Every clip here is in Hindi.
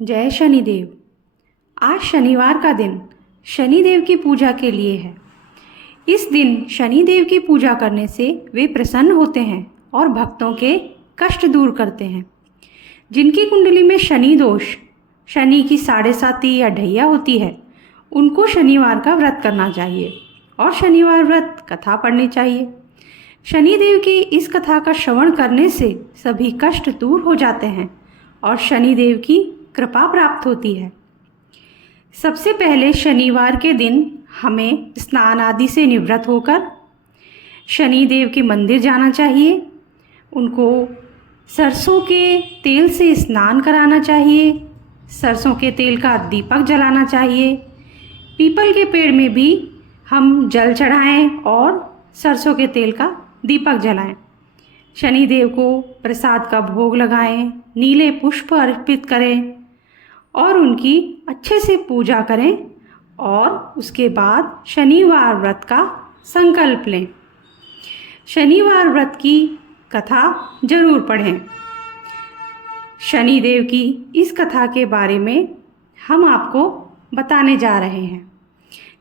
जय शनिदेव। आज शनिवार का दिन शनिदेव की पूजा के लिए है। इस दिन शनिदेव की पूजा करने से वे प्रसन्न होते हैं और भक्तों के कष्ट दूर करते हैं। जिनकी कुंडली में शनि दोष, शनि की 7.5 या ढैया होती है, उनको शनिवार का व्रत करना चाहिए और शनिवार व्रत कथा पढ़नी चाहिए। शनिदेव की इस कथा का श्रवण करने से सभी कष्ट दूर हो जाते हैं और शनिदेव की कृपा प्राप्त होती है। सबसे पहले शनिवार के दिन हमें स्नान आदि से निवृत्त होकर शनिदेव के मंदिर जाना चाहिए। उनको सरसों के तेल से स्नान कराना चाहिए। सरसों के तेल का दीपक जलाना चाहिए। पीपल के पेड़ में भी हम जल चढ़ाएं और सरसों के तेल का दीपक जलाएं। शनिदेव को प्रसाद का भोग लगाएं, नीले पुष्प अर्पित करें और उनकी अच्छे से पूजा करें और उसके बाद शनिवार व्रत का संकल्प लें। शनिवार व्रत की कथा जरूर पढ़ें। शनिदेव की इस कथा के बारे में हम आपको बताने जा रहे हैं।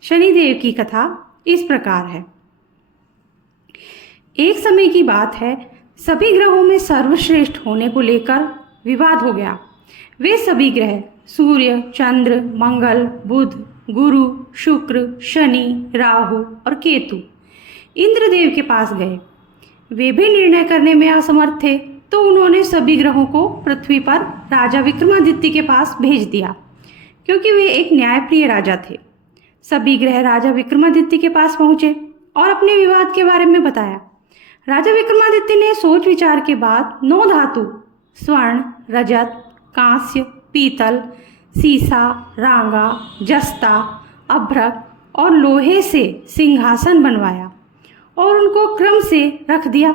शनिदेव की कथा इस प्रकार है। एक समय की बात है, सभी ग्रहों में सर्वश्रेष्ठ होने को लेकर विवाद हो गया। वे सभी ग्रह सूर्य, चंद्र, मंगल, बुध, गुरु, शुक्र, शनि, राहु और केतु इंद्रदेव के पास गए। वे भी निर्णय करने में असमर्थ थे, तो उन्होंने सभी ग्रहों को पृथ्वी पर राजा विक्रमादित्य के पास भेज दिया, क्योंकि वे एक न्यायप्रिय राजा थे। सभी ग्रह राजा विक्रमादित्य के पास पहुंचे और अपने विवाद के बारे में बताया। राजा विक्रमादित्य ने सोच विचार के बाद 9 धातु स्वर्ण, रजत, कांस्य, पीतल, सीसा, रांगा, जस्ता, अभ्रक और लोहे से सिंहासन बनवाया और उनको क्रम से रख दिया।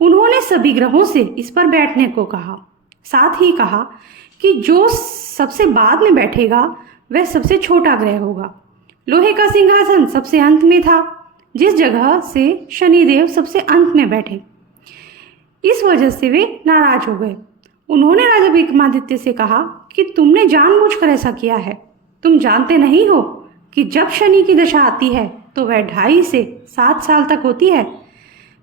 उन्होंने सभी ग्रहों से इस पर बैठने को कहा। साथ ही कहा कि जो सबसे बाद में बैठेगा वह सबसे छोटा ग्रह होगा। लोहे का सिंहासन सबसे अंत में था, जिस जगह से शनिदेव सबसे अंत में बैठे। इस वजह से वे नाराज हो गए। उन्होंने राजा विक्रमादित्य से कहा कि तुमने जानबूझकर ऐसा किया है। तुम जानते नहीं हो कि जब शनि की दशा आती है तो वह 2.5 से 7 साल तक होती है।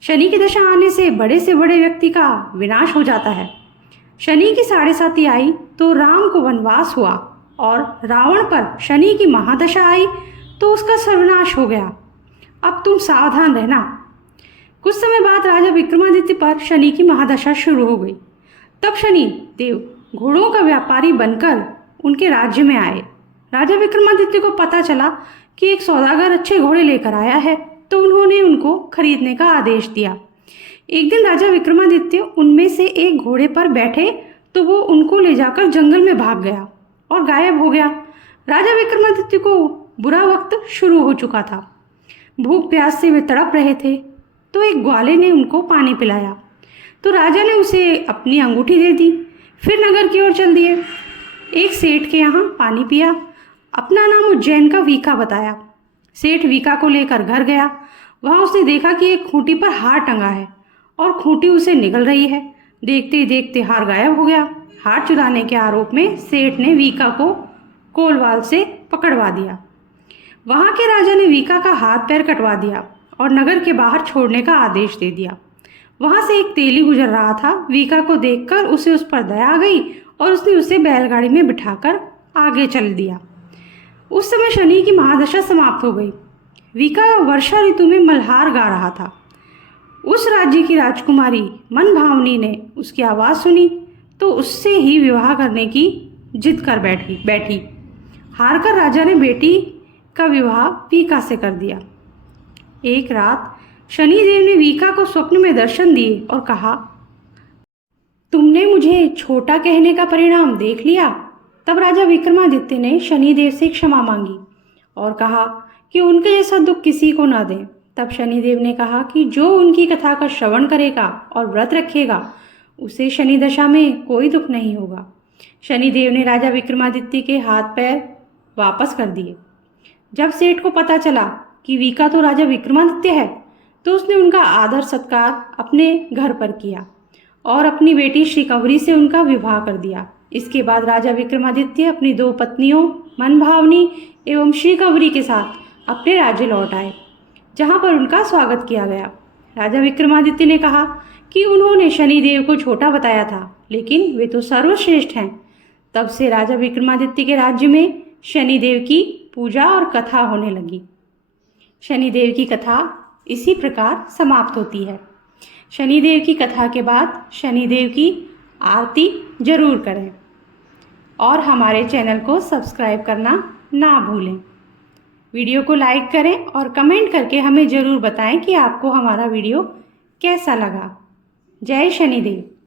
शनि की दशा आने से बड़े व्यक्ति का विनाश हो जाता है। शनि की 7.5 आई तो राम को वनवास हुआ और रावण पर शनि की महादशा आई तो उसका सर्वनाश हो गया। अब तुम सावधान रहना। कुछ समय बाद राजा विक्रमादित्य पर शनि की महादशा शुरू हो गई। तब शनि देव घोड़ों का व्यापारी बनकर उनके राज्य में आए। राजा विक्रमादित्य को पता चला कि एक सौदागर अच्छे घोड़े लेकर आया है, तो उन्होंने उनको खरीदने का आदेश दिया। एक दिन राजा विक्रमादित्य उनमें से एक घोड़े पर बैठे तो वो उनको ले जाकर जंगल में भाग गया और गायब हो गया। राजा विक्रमादित्य को बुरा वक्त शुरू हो चुका था। भूख प्यास से वे तड़प रहे थे, तो एक ग्वाले ने उनको पानी पिलाया। तो राजा ने उसे अपनी अंगूठी दे दी। फिर नगर की ओर चल दिए। एक सेठ के यहाँ पानी पिया। अपना नाम उज्जैन का वीका बताया। सेठ वीका को लेकर घर गया। वहाँ उसने देखा कि एक खूंटी पर हार टंगा है और खूंटी उसे निगल रही है। देखते ही देखते हार गायब हो गया। हार चुराने के आरोप में सेठ ने वीका को कोलवाल से पकड़वा दिया। वहाँ के राजा ने वीका का हाथ पैर कटवा दिया और नगर के बाहर छोड़ने का आदेश दे दिया। वहाँ से एक तेली गुजर रहा था। वीका को देखकर उसे उस पर दया आ गई और उसने उसे बैलगाड़ी में बिठाकर आगे चल दिया। उस समय शनि की महादशा समाप्त हो गई। वीका वर्षा ऋतु में मल्हार गा रहा था। उस राज्य की राजकुमारी मनभावनी ने उसकी आवाज़ सुनी तो उससे ही विवाह करने की जिद कर बैठी। हारकर राजा ने बेटी का विवाह वीका से कर दिया। एक रात शनिदेव ने वीका को स्वप्न में दर्शन दिए और कहा, तुमने मुझे छोटा कहने का परिणाम देख लिया। तब राजा विक्रमादित्य ने शनिदेव से क्षमा मांगी और कहा कि उनके जैसा दुख किसी को न दें। तब शनिदेव ने कहा कि जो उनकी कथा का श्रवण करेगा और व्रत रखेगा उसे शनि दशा में कोई दुख नहीं होगा। शनिदेव ने राजा विक्रमादित्य के हाथ पैर वापस कर दिए। जब सेठ को पता चला कि वीका तो राजा विक्रमादित्य है, तो उसने उनका आदर सत्कार अपने घर पर किया और अपनी बेटी श्रीकंवरी से उनका विवाह कर दिया। इसके बाद राजा विक्रमादित्य अपनी 2 पत्नियों मनभावनी एवं श्रीगौरी के साथ अपने राज्य लौट आए, जहाँ पर उनका स्वागत किया गया। राजा विक्रमादित्य ने कहा कि उन्होंने शनिदेव को छोटा बताया था, लेकिन वे तो सर्वश्रेष्ठ हैं। तब से राजा विक्रमादित्य के राज्य में शनिदेव की पूजा और कथा होने लगी। शनिदेव की कथा इसी प्रकार समाप्त होती है। शनिदेव की कथा के बाद शनिदेव की आरती जरूर करें और हमारे चैनल को सब्सक्राइब करना ना भूलें। वीडियो को लाइक करें और कमेंट करके हमें ज़रूर बताएं कि आपको हमारा वीडियो कैसा लगा। जय शनिदेव।